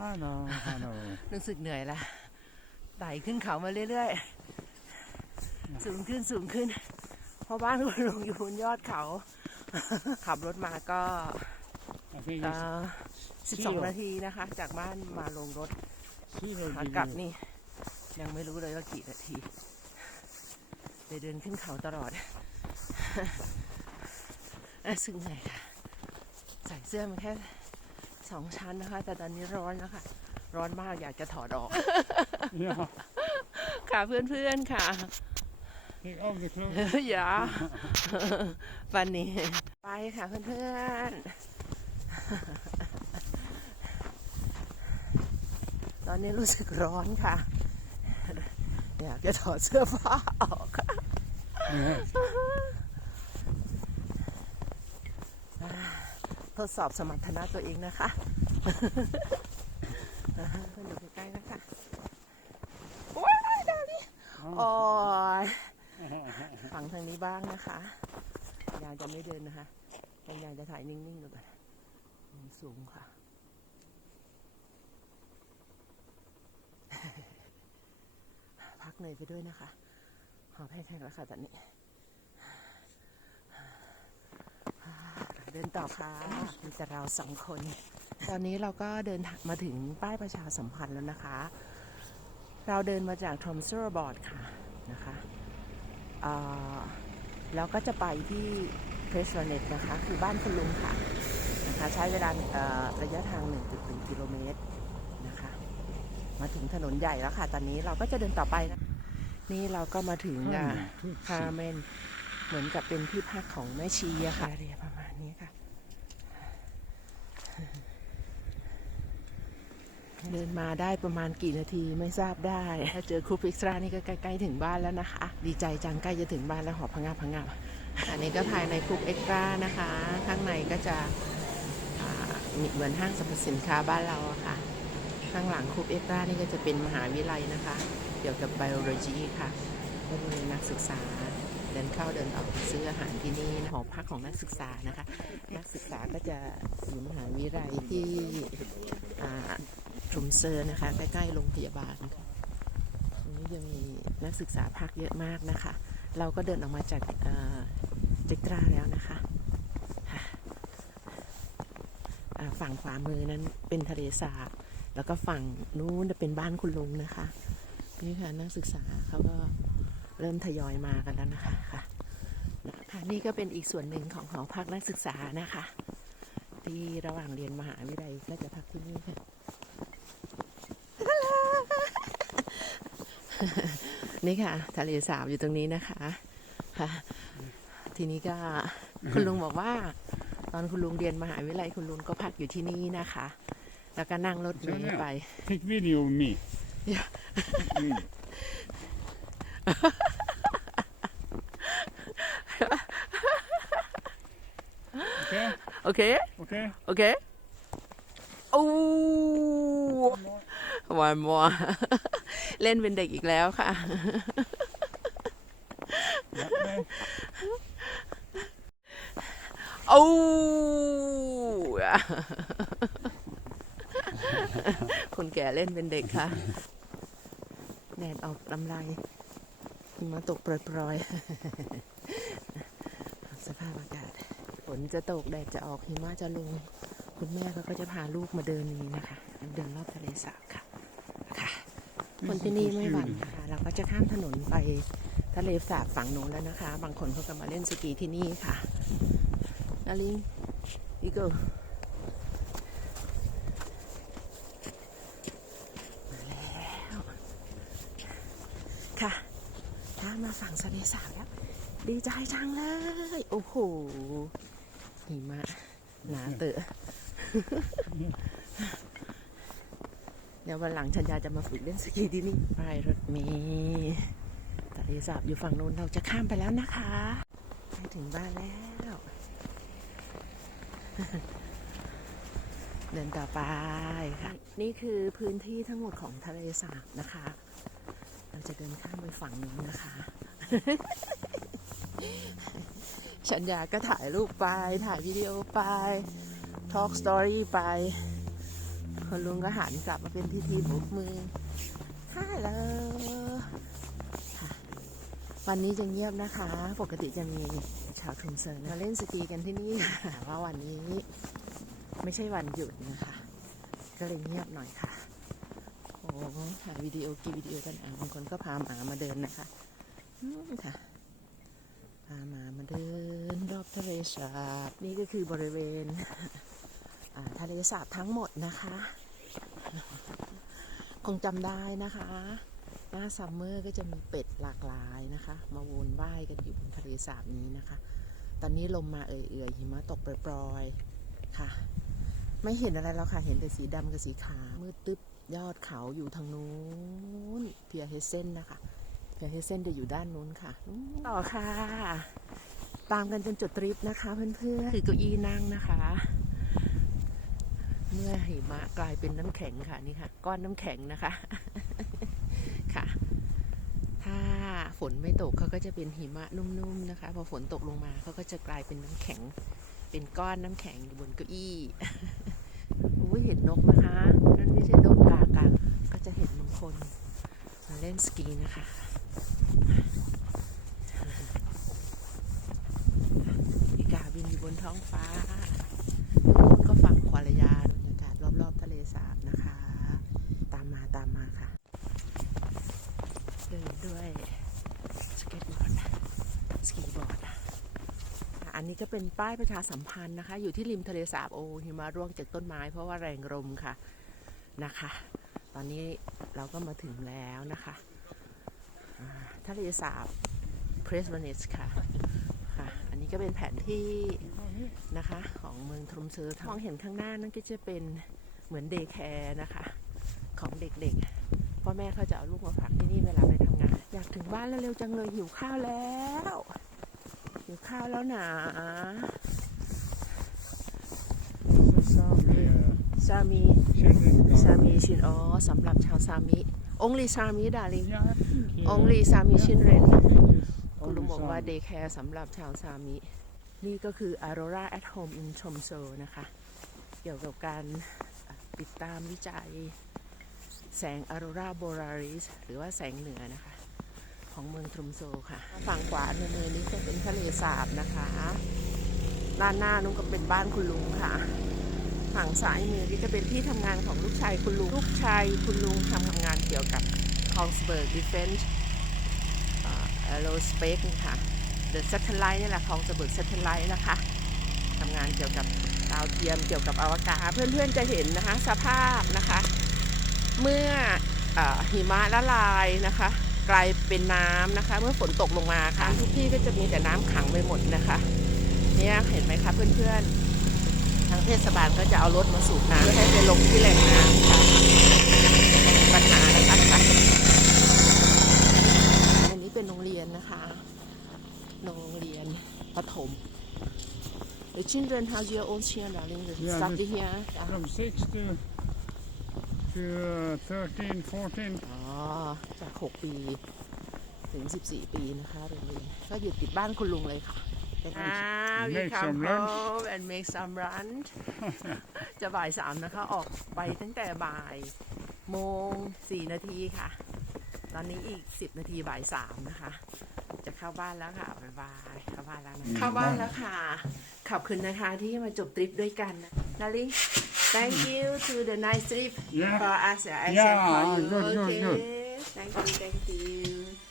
I know, I know. รู้สึกเหนื่อยละไต่ขึ้นเขามาเรื่อยๆ สูงขึ้นสูงขึ้น เพราะบ้านคุณลุงอยู่บนยอดเขา ขับรถมาก็ I think เอ่ it's อ12นาทีนะคะ จากบ้านมาลงรถ zero ขากลับ degree. นี่ ยังไม่รู้เลยว่ากี่นาทีเลยเดินขึ้นเขาตลอดเอ้ยซึ่งไงค่ะ ใส่เสื้อมันแค่ สองชั้นนะคะ แต่ตอนนี้ร้อนแล้วค่ะ ร้อนมากอยากจะถอดออก Yeah, ค่ะเพื่อนๆค่ะ take off the clothes. อย่า วันนี้ ไปค่ะเพื่อนๆ ตอนนี้รู้สึกร้อนค่ะ อยากจะถอดเสื้อผ้าออกค่ะ Yes. ทดสอบสมรรถนะตัวเองนะคะเพื่อนอยู่ใกล้ๆนะคะว้ายดาวนี่โอ้ยฝั่งทางนี้บ้างนะคะยางจะไม่เดินนะคะยางยางจะถ่ายนิ่งๆดูก่อนมุมสูงค่ะพักเหนื่อยไปด้วยนะคะ หอบแห้งๆแล้วค่ะตอนนี้ เดินต่อค่ะมีแต่เราสองคน ตอนนี้เราก็เดินทางมาถึงป้ายประชาสัมพันธ์แล้วนะคะ เราเดินมาจากทอมเซอร์บอร์ดค่ะนะคะอ่าแล้วก็จะไปที่เพรสเนตนะคะ คือบ้านคุณลุงค่ะนะคะ ใช้เวลาเอ่อระยะทาง 1.1 กิโลเมตรนะคะ มาถึงถนนใหญ่แล้วค่ะ ตอนนี้เราก็จะเดินต่อไปนะ นี่เราก็มาถึงอ่าคาเมน เหมือนกับเป็นที่พักของแม่ชีอะค่ะเรียประมาณนี้ค่ะ เดินมาได้ประมาณกี่นาทีไม่ทราบได้ ถ้าเจอครูพิกซ์ตรานี่ก็ใกล้ๆถึงบ้านแล้วนะคะ ดีใจจังใกล้จะถึงบ้านแล้วหอบพังงาบพังงาบอันนี้ก็ภายในครูเอ็กซ์ตร้านะคะ ข้างในก็จะอ่ามีเหมือนห้างสรรพสินค้าบ้านเราอะค่ะ ข้างหลังครูเอ็กซ์ตร้านี่ก็จะเป็นมหาวิทยาลัยนะคะ เกี่ยวกับไบโอโลจีค่ะก็มีนักศึกษาเดินเข้าเดินออกซื้ออาหารที่นี่นะหอพักของนักศึกษานะคะ นักศึกษาก็จะอยู่มหาวิทยาลัยที่อ่าทรุมเซอร์นะคะใกล้ๆโรงพยาบาลค่ะตรงนี้ยังมีนักศึกษาพักเยอะมากนะคะ เราก็เดินออกมาจากเจกตราแล้วนะคะฝั่งขวามือนั้นเป็นทะเลสาบแล้วก็ฝั่งนู้นจะเป็นบ้านคุณลุงนะคะ นี่ค่ะนักศึกษาเขาก็ เริ่มทยอยมากันแล้วนะคะค่ะค่ะนี่ก็เป็นอีกส่วนหนึ่งของหอพักนักศึกษานะคะ ที่ระหว่างเรียนมหาวิทยาลัยก็จะพักที่นี่ค่ะนี่ค่ะ ทะเลสาบอยู่ตรงนี้นะคะค่ะทีนี้ก็คุณลุงบอกว่า ตอนคุณลุงเรียนมหาวิทยาลัยคุณลุงก็พักอยู่ที่นี่นะคะ แล้วก็นั่งรถเมล์ไป Take video of me. Yeah. Mm. okay, โอเค okay. โอเคโอ้วันมัวเล่นเป็นเด็กอีกแล้วค่ะ That way. โอ้คนแก่เล่นเป็นเด็กค่ะ แดดออกลำไรหิมาตกโปรยๆสภาพอากาศฝ นจะตกแดดจะออกหิมะจะลง คุณแม่เขาก็จะพาลูกมาเดินนี้นะคะ เดินรอบทะเลสาบค่ะค่ะ คนที่นี่ไม่หวั่นค่ะเราก็จะข้ามถนนไปทะเลสาบฝั่งโน้นแล้วนะคะ บางคนเขาก็มาเล่นสกีที่นี่ค่ะนาลิงอีกมาแล้วค่ะถ้ามาฝั่งทะเลสาบแล้ว ดีใจจังเลย โอ้โห หิมะหนาเตอะ เดี๋ยววันหลังฉันยาจะมาฝึกเล่นสกีที่นี่ไปรถเมล์ทะเลสาบอยู่ฝั่งนู้นเราจะข้ามไปแล้วนะคะใกล้ถึงบ้านแล้ว เดินต่อไปค่ะ นี่คือพื้นที่ทั้งหมดของทะเลสาบนะคะ เราจะเดินข้ามไปฝั่งนู้นนะคะ ฉันอยากก็ถ่ายรูปไป ถ่ายวิดีโอไปทอล์กสตอรี่ไปคุณลุงก็หันกลับมาเป็นทีทีบุกมือฮัลโหลวันนี้จะเงียบนะคะ ปกติจะมีชาวทุมเซิร์มาเล่นสกีกันที่นี่ว่าวันนี้ไม่ใช่วันหยุดนะคะ ก็เลยเงียบหน่อยค่ะโอ้ถ่ายวิดีโอกี่วิดีโอกันอะบางคนก็พาหมามาเดินนะคะอืมค่ะ พาหมามาเดินรอบทะเลสาบนี่ก็คือบริเวณทะเลสาบทั้งหมดนะคะ คงจำได้นะคะ หน้าซัมเมอร์ก็จะมีเป็ดหลากหลายนะคะ มาวนว่ายกันอยู่บนทะเลสาบนี้นะคะ ตอนนี้ลมมาเอื่อยๆหิมะตกปล่อยๆค่ะ ไม่เห็นอะไรแล้วค่ะ เห็นแต่สีดำกับสีขาวมืดตึ๊บยอดเขาอยู่ทางนู้นเพียเฮเซนนะคะ เพียเฮเซนจะอยู่ด้านนู้นค่ะอืมต่อค่ะ ตามกันจนจุดทริปนะคะเพื่อนๆคือเก้าอี้นั่งนะคะ เมื่อหิมะกลายเป็นน้ำแข็งค่ะนี่ค่ะ ก้อนน้ำแข็งนะคะ ค่ะ ถ้าฝนไม่ตกเขาก็จะเป็นหิมะนุ่มๆนะคะ พอฝนตกลงมาเขาก็จะกลายเป็นน้ำแข็ง เป็นก้อนน้ำแข็งอยู่บนเก้าอี้อุ้ยเห็นนกนะคะนั่นไม่ใช่นกกากังก็จะเห็นบางคนมาเล่นสกีนะคะ อีกาบินอยู่บน ท้องฟ้าก็ฝั่งควาลยาบรรยากาศรอบๆทะเลสาบนะคะ ตามมาตามมาค่ะ เดินด้วยสเก็ตบอร์ดสกีบอร์ดอันนี้ก็เป็นป้ายประชาสัมพันธ์นะคะ อยู่ที่ริมทะเลสาบโอหิมะร่วงจากต้นไม้เพราะว่าแรงลมค่ะนะคะ ตอนนี้เราก็มาถึงแล้วนะคะทะเลสาบเพรสเวเนสค่ะ นนี้ก็เป็นแผนที่นะคะของเมืองทรมเซอร์มองเห็นข้างหน้านั่นก็จะเป็นเหมือนเดย์แคร์นะคะ ของเด็กๆ พ่อแม่เขาจะเอาลูกมาฝากที่นี่เวลาไปทำงาน อยากถึงบ้านแล้วเร็วจังเลยหิวข้าวแล้วหิวข้าวแล้วหนา Det är ซามี children's ซา garden. มีชินอ๋อสำหรับชาวซามิ only ซามิดาริง Ja, jag tycker- only ซามิชินเรน Yes, คุณลุง only บอกว่า some. เดย์แคร์สำหรับชาวซามิ นี่ก็คือ Aurora at Home in c h o m s o นะคะ เกี่ยวกับการติดตามวิจัยแสง Aurora Borealis หรือว่าแสงเหนือนะคะ ของเมืองทรมโซค่ะ ฝั่งขวาในมือนี้ก็เป็นทะเลสาบนะคะด้านหน้านู้นก็เป็นบ้านคุณลุงค่ะฝั่งซ้ายมือนี่จะเป็นที่ทำงานของลูกชายคุณลุง ลูกชายคุณลุงทำทำงานเกี่ยวกับ Kongsberg Defense เอ่อ Aerospace ค่ะ The Satellite นี่แหละ Kongsberg Satellite นะคะทำงานเกี่ยวกับดาวเทียมเกี่ยวกับอวกาศเพื่อนๆจะเห็นนะคะ สภาพนะคะ เมื่อออหิมะละลายนะคะ กลายเป็นน้ำนะคะ เมื่อฝนตกลงมาค่ะทุกที่ก็จะมีแต่น้ำขังไปหมดนะคะ เนี่ยเห็นไหมคะเพื่อนๆทางเทศบาลก็จะเอารถมาสูบน้ำเพื่อให้ไปลงที่แหล่งน้ำค่ะปัญหานะคะค่ะอันนี้เป็ นโรงเรียนนะคะ โรงเรียนประถม The children have your own children darling the Yeah, study this- here From 6 to, to uh, 13, 14. อ๋อ จาก6ปี ถึง14ปีนะคะโรงเรียนก็อยู่ติดบ้านคุณลุงเลยค่ะอ่า we Make come some lunch. home and make some lunch จะบ่ายสามนะคะ ออกไปตั้งแต่บ่ายโมงสี่นาทีค่ะ ตอนนี้อีก10นาทีบ่ายสามนะคะ จะเข้าบ้านแล้วค่ะบ๊ายบายเข้าบ้านแล้วนะอืมเข้าบ้านแล้วค่ะ ขอบคุณนะคะที่มาจบทริปด้วยกันนะนาลิ thank you to the nice trip Yeah. for us I Yeah, said for you good, good, okay good. thank you thank you